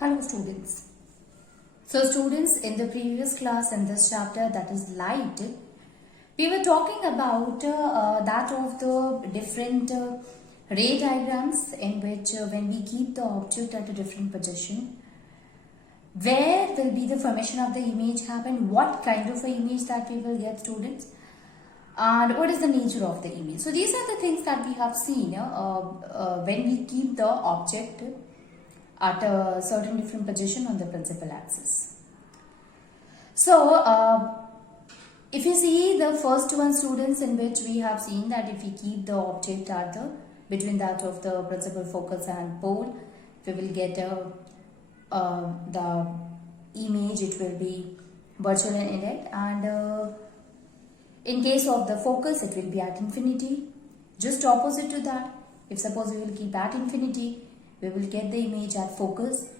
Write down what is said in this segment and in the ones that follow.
Hello students. So students, in the previous class in this chapter, that is light, we were talking about that of the different ray diagrams in which when we keep the object at a different position, where will be the formation of the image happen, what kind of a image that we will get, students, and what is the nature of the image. So these are the things that we have seen when we keep the object at a certain different position on the principal axis. So if you see the first one, students, in which we have seen that if we keep the object at the between that of the principal focus and pole, we will get the image, it will be virtual and indirect, and in case of the focus it will be at infinity. Just opposite to that, if suppose we will keep at infinity, we will get the image at focus.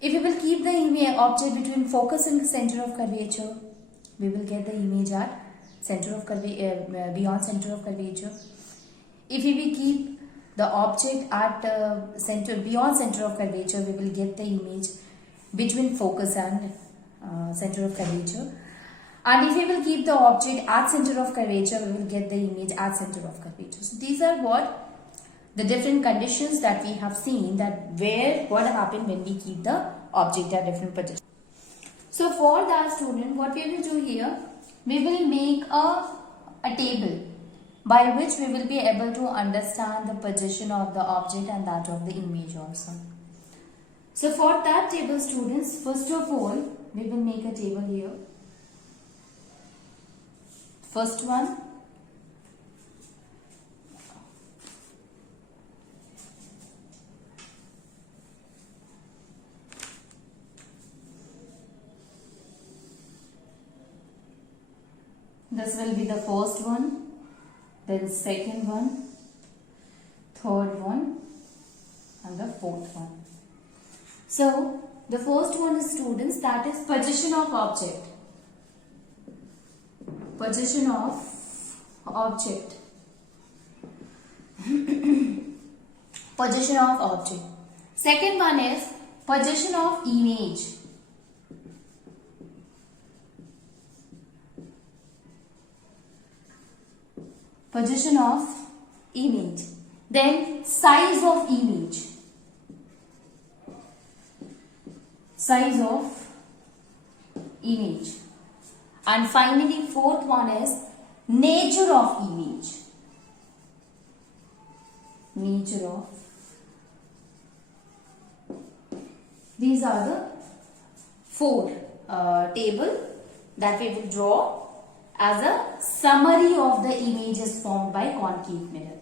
If we will keep the image object between focus and center of curvature, we will get the image at center of beyond center of curvature. If we will keep the object at beyond center of curvature, we will get the image between focus and center of curvature. And if we will keep the object at center of curvature, we will get the image at center of curvature. So these are what the different conditions that we have seen, that what happen when we keep the object at different positions. So for that, student, what we will do here, we will make a table by which we will be able to understand the position of the object and that of the image also. So for that table, students, first of all, we will make a table here. First one, this will be the first one, then second one, third one, and the fourth one. So the first one is, students, that is position of object. Position of object. Position of object. Second one is position of image. Position of image. Then size of image. Size of image. And finally, fourth one is nature of image. Nature of. These are the four table that we will draw as a summary of the images formed by concave mirror.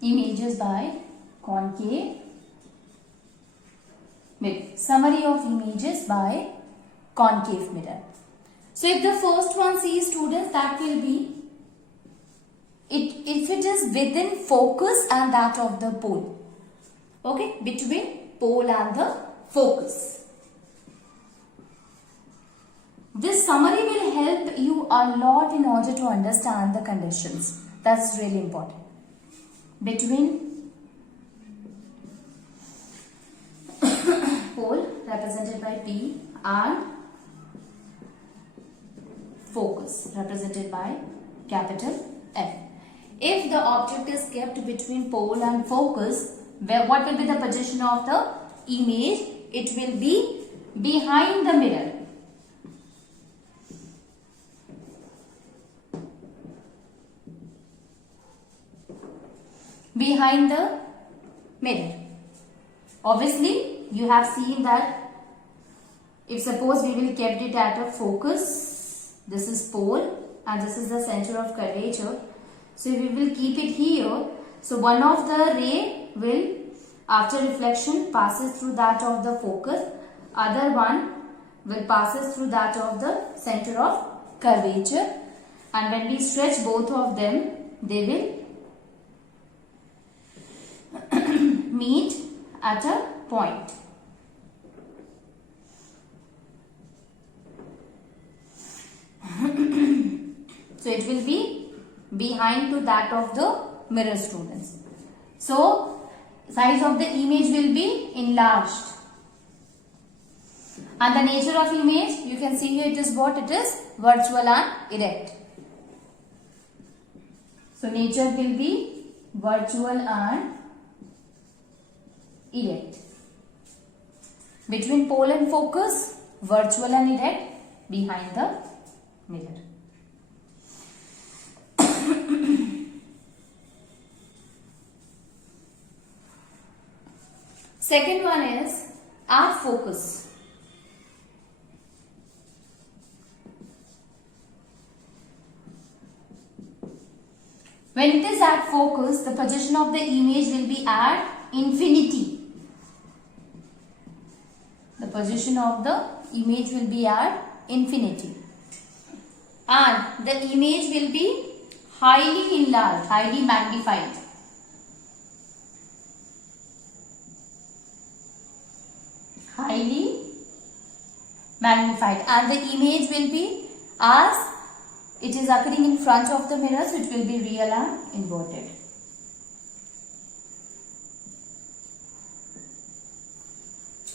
Images by concave mirror. Summary of images by concave mirror. So if the first one, see, students, that will be if it is within focus and that of the pole. Okay, between pole and the focus. This summary will help you a lot in order to understand the conditions. That's really important. Between pole, represented by P, and focus, represented by capital F. If the object is kept between pole and focus, what will be the position of the image? It will be behind the mirror. Behind the mirror. Obviously, you have seen that if suppose we will kept it at a focus, this is pole and this is the center of curvature. So we will keep it here. So one of the ray will, after reflection, passes through that of the focus. Other one will passes through that of the center of curvature. And when we stretch both of them, they will meet at a point. So it will be behind to that of the mirror, students. So size of the image will be enlarged. And the nature of image, you can see here it is what? It is virtual and erect. So nature will be virtual and erect. Between pole and focus, virtual and erect, behind the mirror. Second one is at focus. When it is at focus, the position of the image will be at infinity. The position of the image will be at infinity. And the image will be highly enlarged, highly magnified. Highly magnified. And the image will be, as it is occurring in front of the mirror, so it will be real and inverted.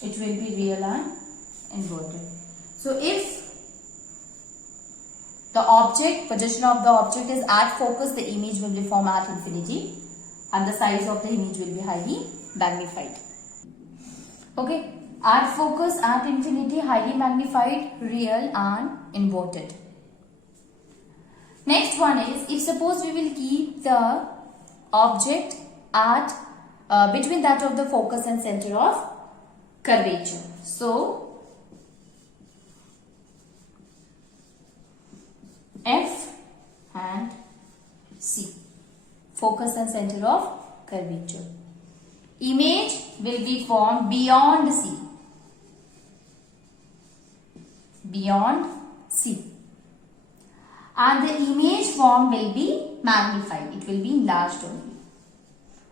It will be real and inverted. So if the object, position of the object is at focus, the image will be formed at infinity and the size of the image will be highly magnified. Okay, at focus, at infinity, highly magnified, real and inverted. Next one is, if suppose we will keep the object at between that of the focus and center of curvature. So F and C, focus and center of curvature. Image will be formed beyond C. Beyond C. And the image form will be magnified. It will be enlarged only.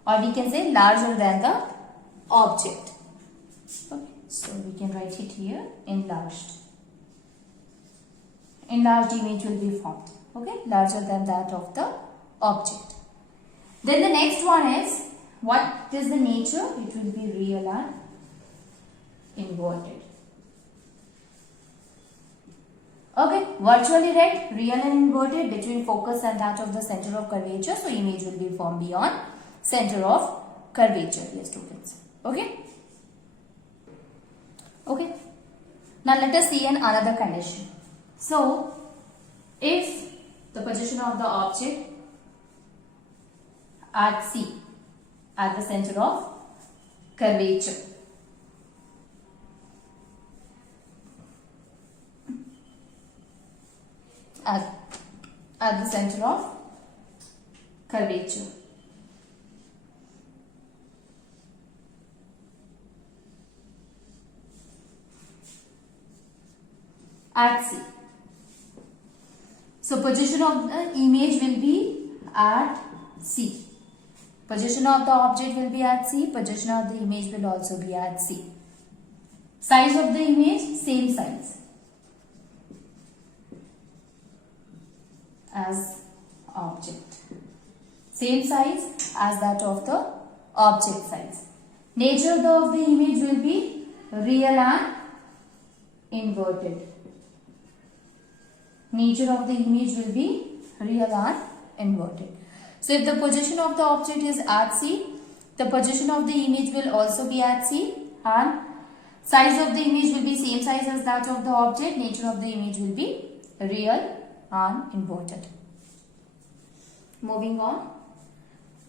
Or we can say larger than the object. Okay. So we can write it here, enlarged. Enlarged image will be formed. Okay. Larger than that of the object. Then the next one is, what is the nature? It will be real and inverted. Okay, virtually erect, real and inverted, between focus and that of the center of curvature. So image will be formed beyond center of curvature, dear students. Okay. Okay. Now let us see another condition. So if the position of the object at C, at the center of curvature, at the center of curvature, at C. So position of the image will be at C. Position of the object will be at C. Position of the image will also be at C. Size of the image, same size as object. Same size as that of the object size. Nature of the image will be real and inverted. Nature of the image will be real and inverted. So if the position of the object is at C, the position of the image will also be at C, and size of the image will be same size as that of the object. Nature of the image will be real and inverted. Moving on.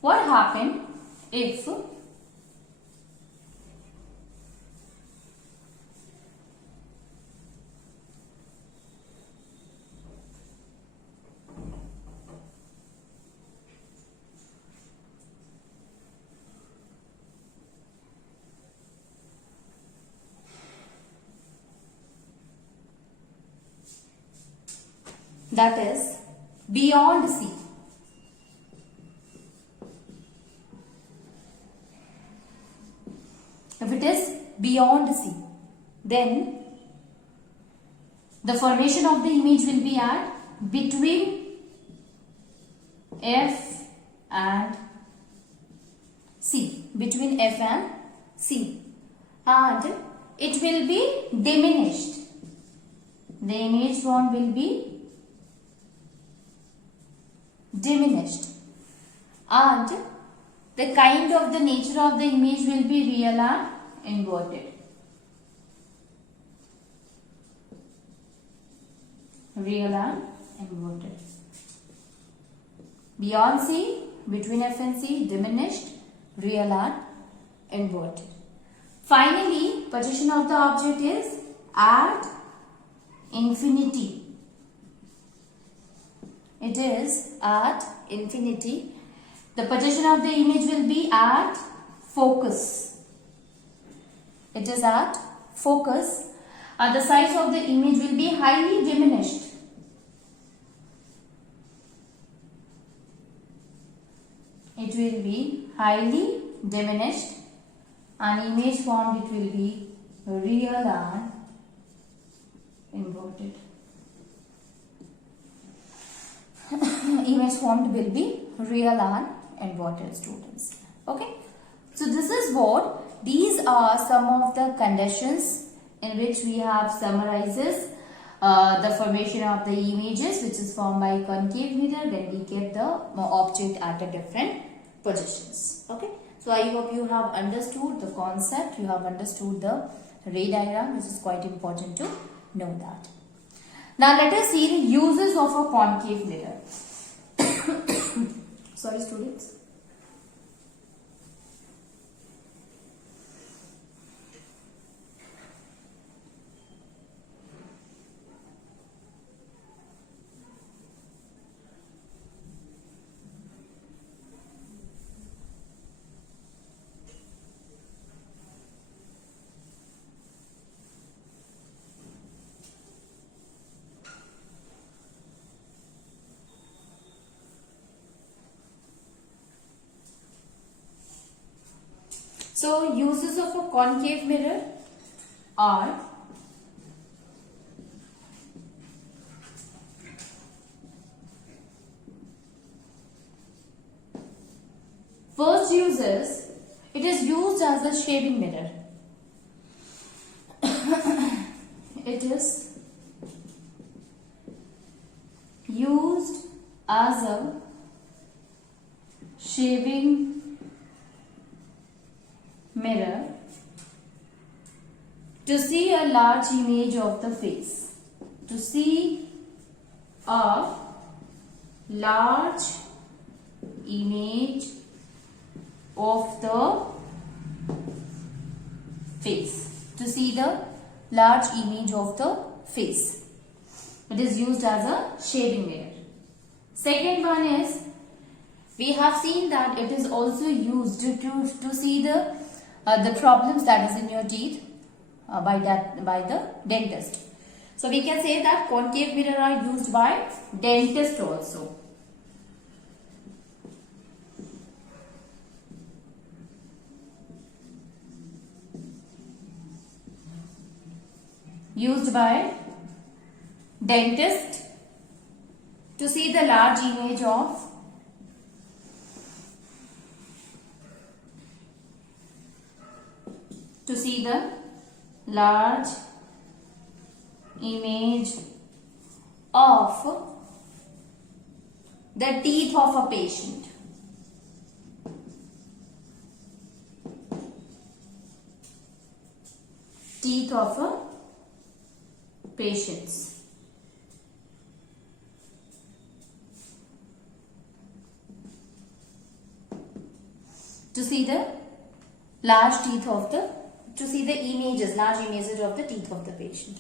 What happened if that is beyond C? If it is beyond C, then the formation of the image will be at between F and C, between F and C, and it will be diminished. The image formed will be diminished, and the kind of the nature of the image will be real and inverted. Real and inverted. Beyond C, between F and C, diminished, real and inverted. Finally, position of the object is at infinity. It is at infinity. The position of the image will be at focus. It is at focus. The size of the image will be highly diminished. It will be highly diminished. An image formed, it will be real and inverted. Image formed will be real and inverted, students. Okay. So this is what, these are some of the conditions in which we have summarizes the formation of the images, which is formed by concave mirror when we keep the object at a different positions. Okay. So I hope you have understood the concept, you have understood the ray diagram, which is quite important to know that. Now let us see the uses of a concave mirror. Sorry, students. So uses of a concave mirror are first uses, it is used as a shaving mirror. It is used as a shaving mirror to see a large image of the face. To see a large image of the face. To see the large image of the face. It is used as a shaving mirror. Second one is, we have seen that it is also used to see the problems that is in your teeth by the dentist. So we can say that concave mirror are used by dentist also. Used by dentist to see the large image of the large image of the teeth of a patient. Teeth of a patients. To see the large teeth of the, to see the images, large images of the teeth of the patient.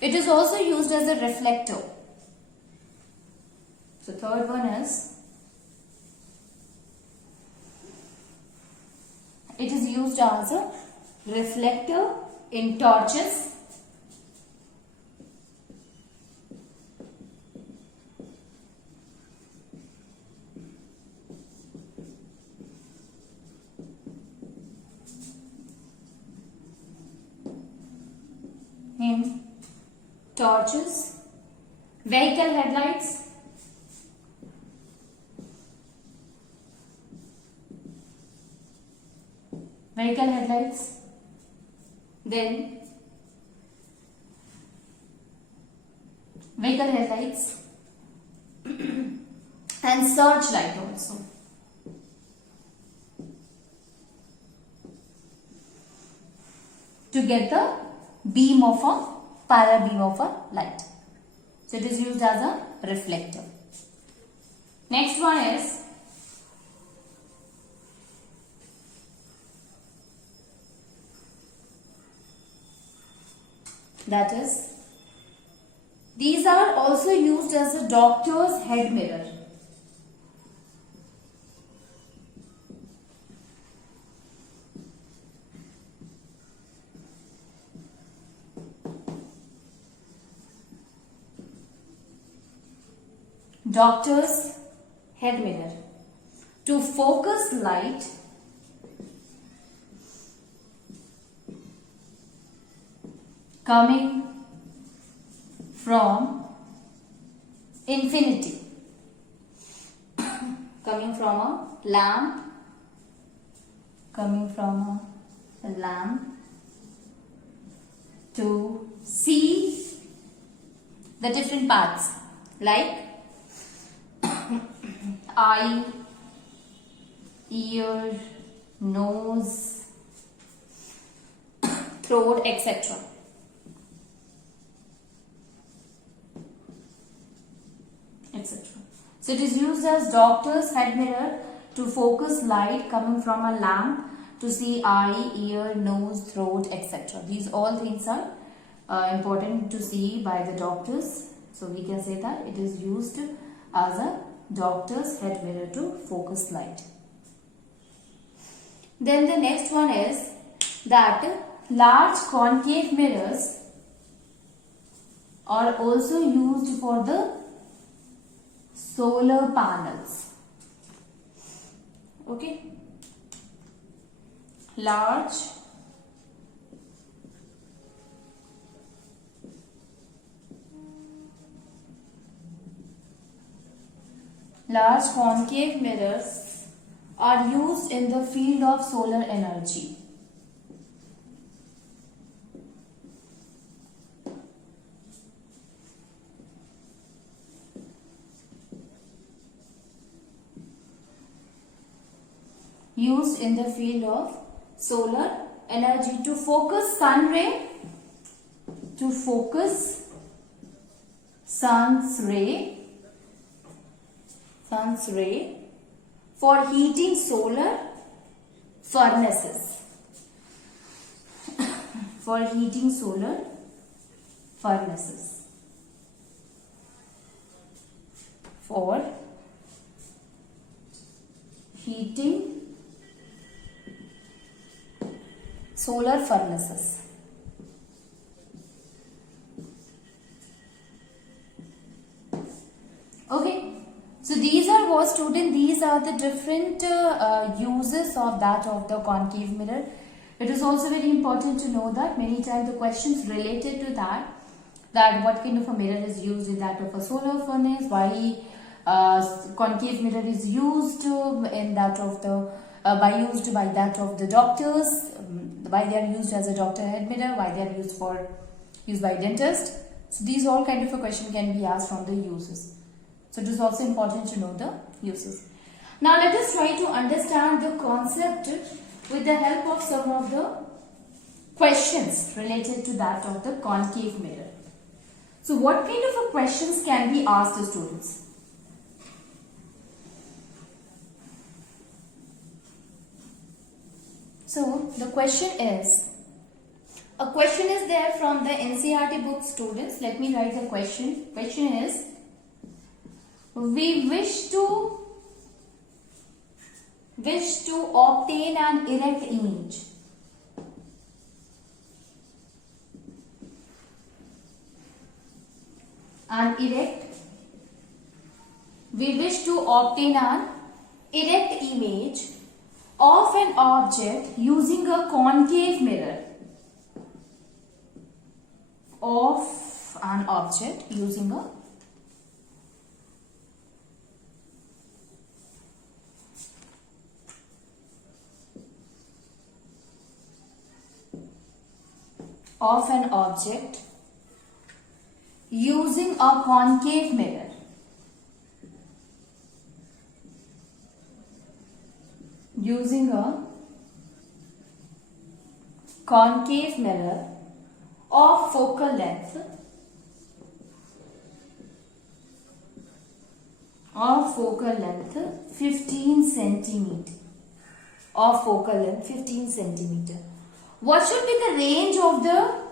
It is also used as a reflector. So third one is, it is used as a reflector in torches. In torches, vehicle headlights, vehicle headlights, then vehicle headlights and searchlight also. To get the beam of a parabeam of a light. So it is used as a reflector. Next one is that is, these are also used as a doctor's head mirror. Doctor's head mirror to focus light coming from infinity, coming from a lamp, to see the different parts like eye, ear, nose, throat, etc. etc. So it is used as doctor's head mirror to focus light coming from a lamp to see eye, ear, nose, throat, etc. These all things are important to see by the doctors. So we can say that it is used as a doctor's head mirror to focus light. Then the next one is that large concave mirrors are also used for the solar panels. Okay. Large concave mirrors are used in the field of solar energy. Used in the field of solar energy to focus sun's ray for heating solar furnaces. For heating solar furnaces. For heating solar furnaces. Okay. So these are what student, these are the different uses of that of the concave mirror. It is also very important to know that many times the questions related to that what kind of a mirror is used in that of a solar furnace, why concave mirror is used in that of the by that of the doctors, why they are used as a doctor head mirror, why they are used by dentist. So these all kind of a question can be asked from the uses. So it is also important to know the uses. Now let us try to understand the concept with the help of some of the questions related to that of the concave mirror. So what kind of a questions can be asked to students? So the question is, a question is there from the NCERT book students. Let me write the question. Question is, we wish to obtain an erect image. We wish to obtain an erect image of an object using a concave mirror. Of an object using a of an object using a concave mirror. Using a concave mirror of focal length 15 centimeter. Of focal length 15 centimeter. What should be the range of the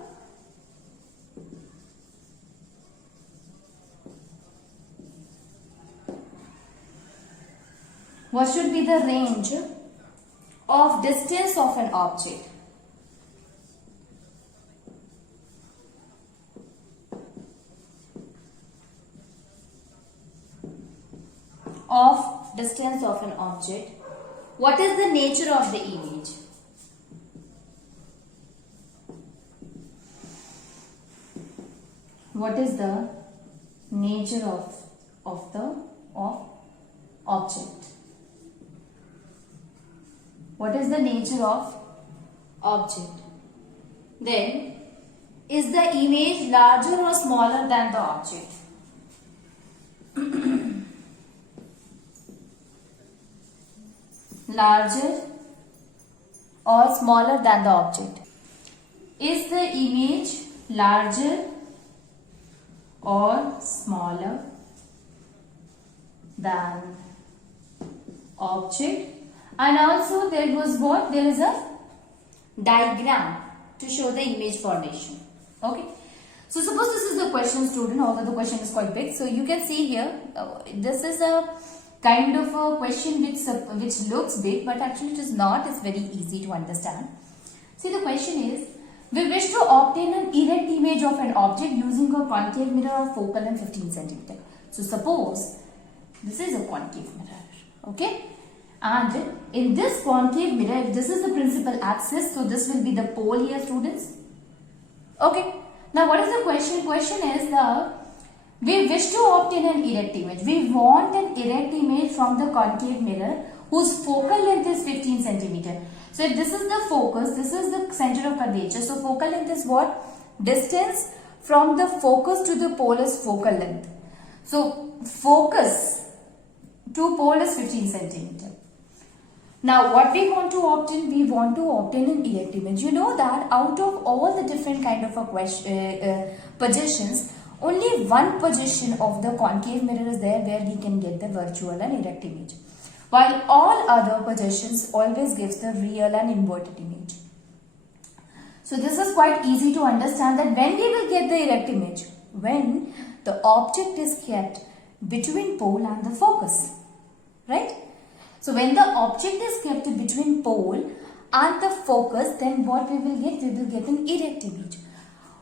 range of distance of an object? Of distance of an object. What is the nature of the image? What is the nature of object? What is the nature of object? Then, is the image larger or smaller than the object? Larger or smaller than the object? Is the image larger or smaller than object? And also there was what? There is a diagram to show the image formation. Okay. So suppose this is the question, student, although the question is quite big. So you can see here, this is a kind of a question which looks big, but actually it is not. It's very easy to understand. See, the question is, we wish to obtain an erect image of an object using a concave mirror of focal length 15 centimeter. So suppose this is a concave mirror. Okay. And in this concave mirror, if this is the principal axis, so this will be the pole here, students. Okay. Now what is the question? Question is we wish to obtain an erect image. We want an erect image from the concave mirror whose focal length is 15 centimeter. So if this is the focus, this is the center of curvature. So focal length is what? Distance from the focus to the pole is focal length. So focus to pole is 15 centimeter. Now what we want to obtain? We want to obtain an erect image. You know that out of all the different kind of positions, only one position of the concave mirror is there where we can get the virtual and erect image. While all other positions always gives the real and inverted image. So this is quite easy to understand that when we will get the erect image? When the object is kept between pole and the focus. Right? So when the object is kept between pole and the focus, then what we will get? We will get an erect image.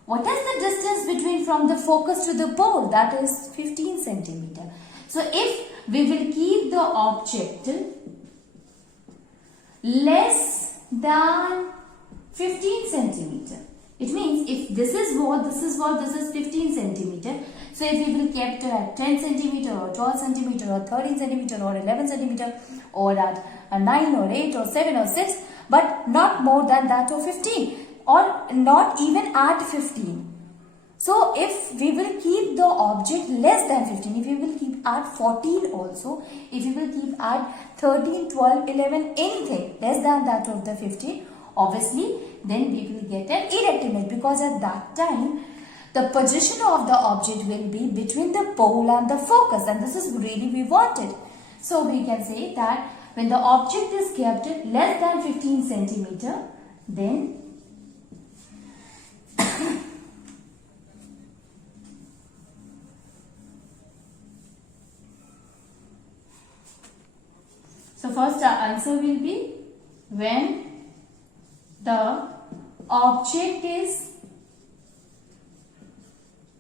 What is the distance between from the focus to the pole? That is 15 centimeter. So if we will keep the object less than 15 centimeter. It means if this is 15 centimeter. So if we will kept at 10 centimeter or 12 centimeter or 13 centimeter or 11 centimeter or at 9 or 8 or 7 or 6, but not more than that of 15. Or not even at 15. So if we will keep the object less than 15, if we will keep at 14 also, if we will keep at 13, 12, 11, anything less than that of the 15, obviously then we will get an erect image, because at that time the position of the object will be between the pole and the focus, and this is really we wanted. So we can say that when the object is kept less than 15 centimeter, then so first our answer will be when the object is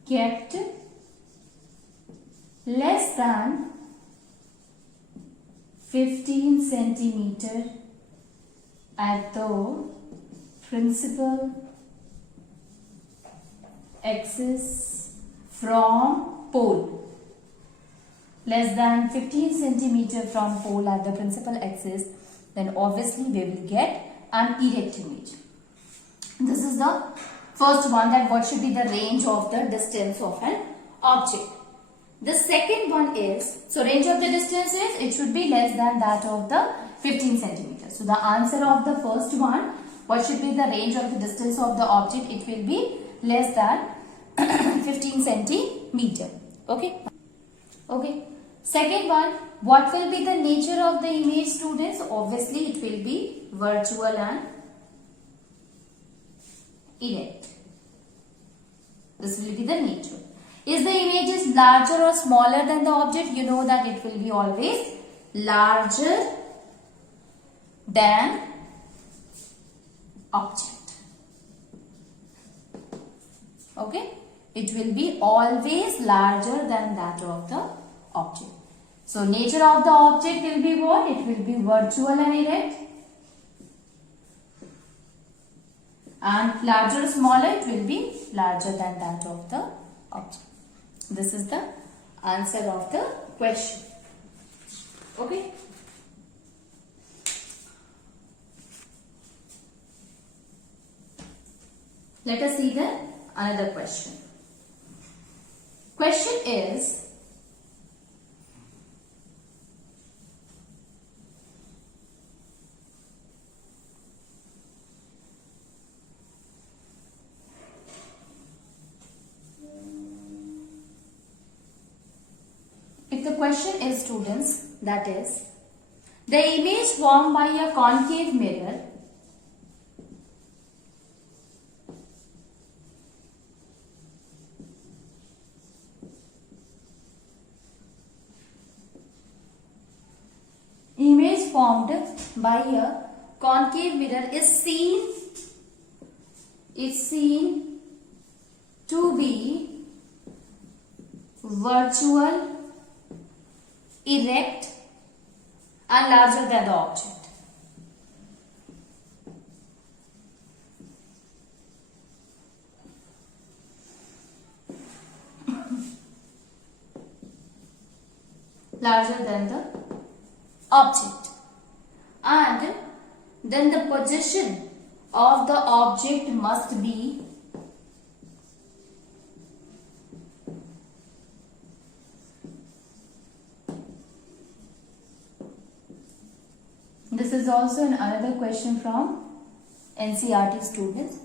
kept less than 15 centimeter at the principal axis from pole. Less than 15 centimeter from pole at the principal axis, then obviously we will get an erect image. This is the First one, that what should be the range of the distance of an object. The second one is, so range of the distance is, it should be less than that of the 15 centimeters. So the answer of the first one, what should be the range of the distance of the object? It will be less than 15 centimeter. Okay. Okay. Second one, what will be the nature of the image, students? Obviously, it will be virtual and erect. This will be the nature. Is the image is larger or smaller than the object? You know that it will be always larger than object. Okay. It will be always larger than that of the object. So, nature of the object will be what? It will be virtual and erect. And larger or smaller, it will be larger than that of the object. This is the answer of the question. Okay. Let us see the another question. Question is, if the question is, students, that is, the image formed by a concave mirror formed by a concave mirror is seen to be virtual, erect and larger than the object. Larger than the object. And then the position of the object must be this is also another question from NCERT students,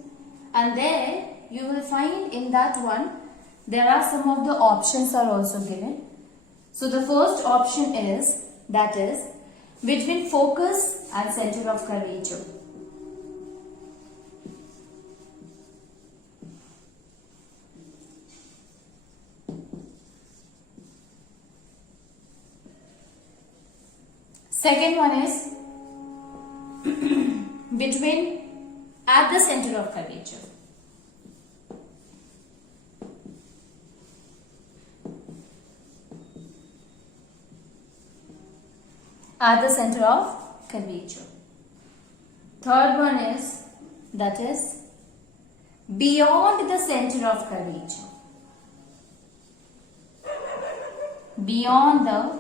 and there you will find in that one there are some of the options are also given. So the first option is, that is, between focus and center of curvature. Second one is between at the center of curvature. At the center of curvature. Third one is, that is, beyond the center of curvature. Beyond the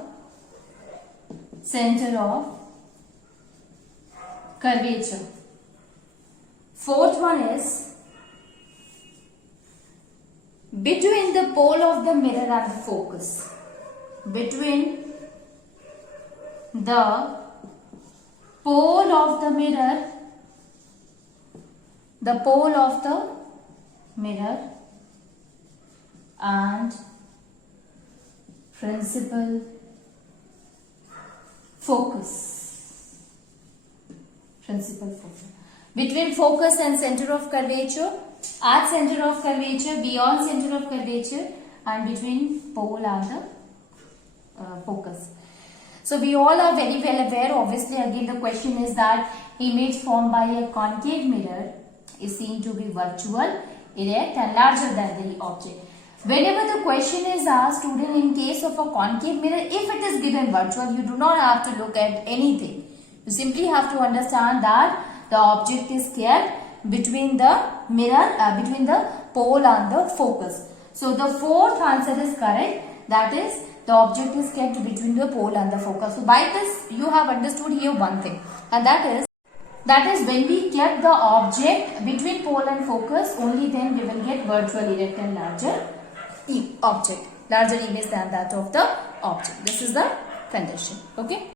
center of curvature. Fourth one is between the pole of the mirror and the focus. Between the pole of the mirror, and principal focus. Between focus and center of curvature, at center of curvature, beyond center of curvature, and between pole and the focus. So we all are very well aware, obviously again the question is that image formed by a concave mirror is seen to be virtual, erect and larger than the object. Whenever the question is asked, student, in case of a concave mirror, if it is given virtual, you do not have to look at anything. You simply have to understand that the object is kept between the mirror, between the pole and the focus. So the fourth answer is correct, that is, the object is kept between the pole and the focus. So by this you have understood here one thing, and that is when we get the object between pole and focus, only then we will get virtual erect and larger object, larger image than that of the object. This is the condition. Okay.